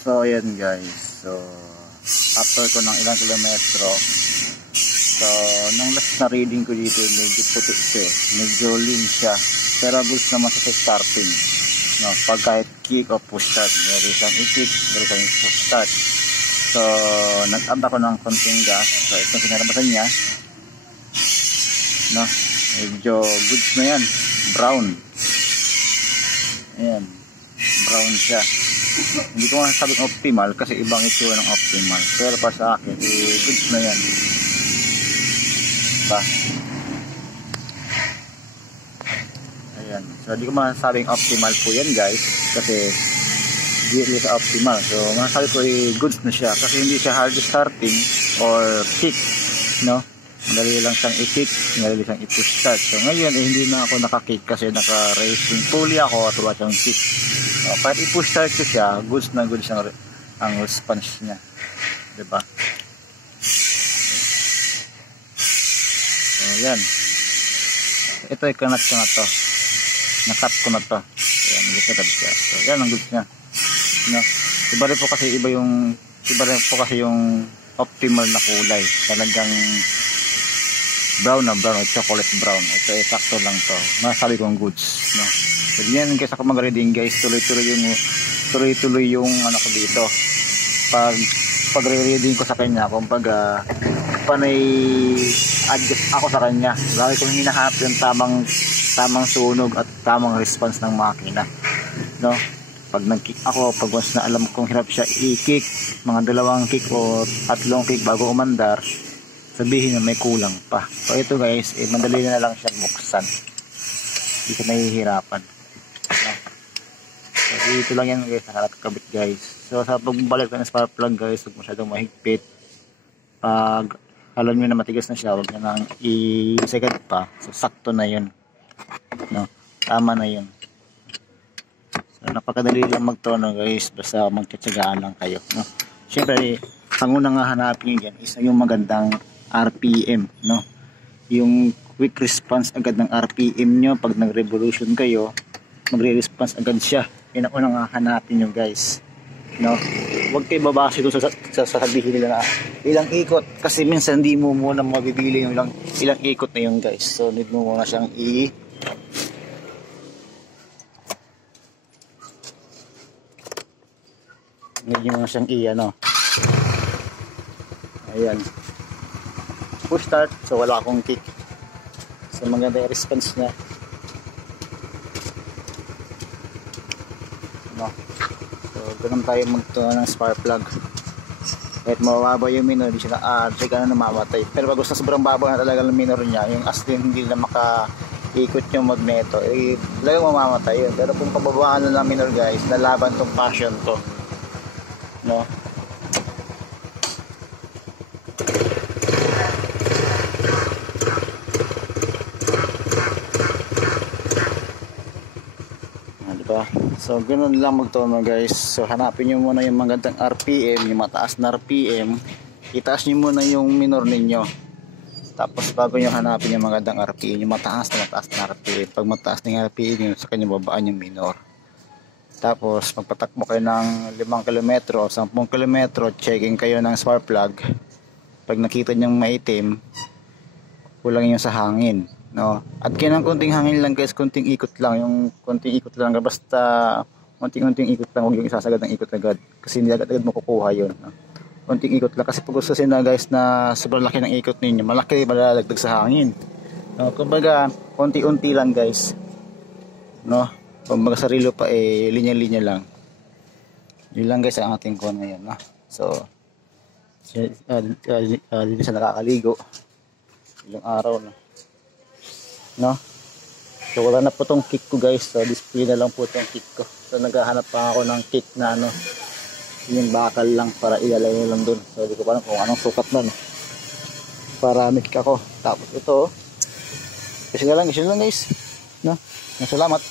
So ayan guys, so after ko ng ilang kilometro, so nung last na reading ko dito, medyo puti siya, medyo lean siya, pero good naman sa starting, no? Pag kahit kick o push start, meron siyang i-kick, meron siyang push start. So nag-add ako ng konting gas, so itong pinarabasan niya, no? Medyo goods na yan, brown, ayan, brown siya. Hindi ko nga sabing optimal kasi ibang itsura ng optimal, pero para sa akin goods na yan, diba? Ayan, so hindi ko masasabing optimal po yan guys, kasi hindi sa optimal. So masasabi ko goods na siya kasi hindi siya hard starting or kick, no? Madali lang siyang i-kick, madali siyang i-push start. So ngayon hindi na ako naka-kick kasi naka-racing fully ako at wala siyang kick. So kahit i-push start ko siya, goods na goods ang response niya, diba? So yan, ito ay kanat ko na to, nakat ko na to. Ayan, nag-setup siya. So yan ang goods niya, no? Iba rin po kasi yung optimal na kulay, talagang brown na brown, chocolate brown. Ito ay sakto lang to, masasabi kong goods, no? So yan guys, ako mag-reading guys, tuloy-tuloy yung ano ko dito, pag-reading ko sa kanya, kumbaga panay adjust ako sa kanya. Lagi kong hinahanap yung tamang sunog at tamang response ng makina, no? Pag nag-kick ako, pag once na alam kong hirap siya i-kick, mga 2 kick o 3 kick bago umandar, sabihin na may kulang pa. So ito guys, madali na lang siya buksan, hindi siya nahihirapan, no? So dito lang yan guys, nakakabit guys. So sa pagbalik ng spark plug guys, huwag masyadong mahigpit. Pag alam nyo na matigas na siya, huwag nyo nang i-second pa. So sakto na yun, no? Tama na yun. So napakadali lang magtono guys, basta magtsatsagaan lang kayo, no? Siyempre ang unang hahanapin nyo dyan is yung magandang RPM, no? Yung quick response agad ng RPM nyo. Pag nag-revolution kayo, magre-response agad siya. Yun ang unang hahanapin nyo guys, no? Huwag kayo babase doon sa sasabihin nila na ilang ikot, kasi minsan hindi mo muna mabibili yung ilang ikot na yun guys. So need mo muna siyang ano, ayan, push start. So wala akong kick, so maganda yung response niya, no? So ganun tayo magtunan ng spark plug. Kahit mababa yung minor, hindi siya na namamatay. Pero pag gusto sobrang baba na talaga ng minor niya, yung as din hindi na makaikot yung magneto, talagang mamamatay yun. Pero kung pababaan na ng minor guys, lalaban tong passion to, no? Diba? So ganoon lang magtono guys. So hanapin nyo muna yung magandang RPM, yung mataas na RPM. Itaas nyo muna yung minor ninyo, tapos bago nyo hanapin yung magandang RPM, yung mataas na RPM. Pag mataas na yung RPM nyo, sa kanya babaan yung minor. Tapos magpatakbo kayo ng 5 kilometro o 10 kilometro, checking kayo ng spark plug. Pag nakita nyong maitim, kulang yung sa hangin, no? At kailangan konting hangin lang guys, konting ikot lang, yung konting ikot lang, basta konting ikot lang, huwag yung isasagad ng ikot agad, kasi hindi agad makukuha yun, no? Konting ikot lang, kasi pag gusto na guys na sobrang laki ng ikot ninyo, malaki malalagdag sa hangin, no? Kumbaga konti-unti lang guys, no? Kumbaga sa relo pa linya-linya lang. Yun lang guys ang ating kuha ngayon, no? So dito siya nakakaligo ilang araw na, no? So wala na po tong kick ko guys, so display na lang po tong kick ko. So naghahanap pa ako ng kick na ano, yung bakal lang para ilalay nyo lang dun. So di ko pa alam kung anong sukat na, no? Para may kick ako. Tapos ito, kasi na lang guys, no? Salamat.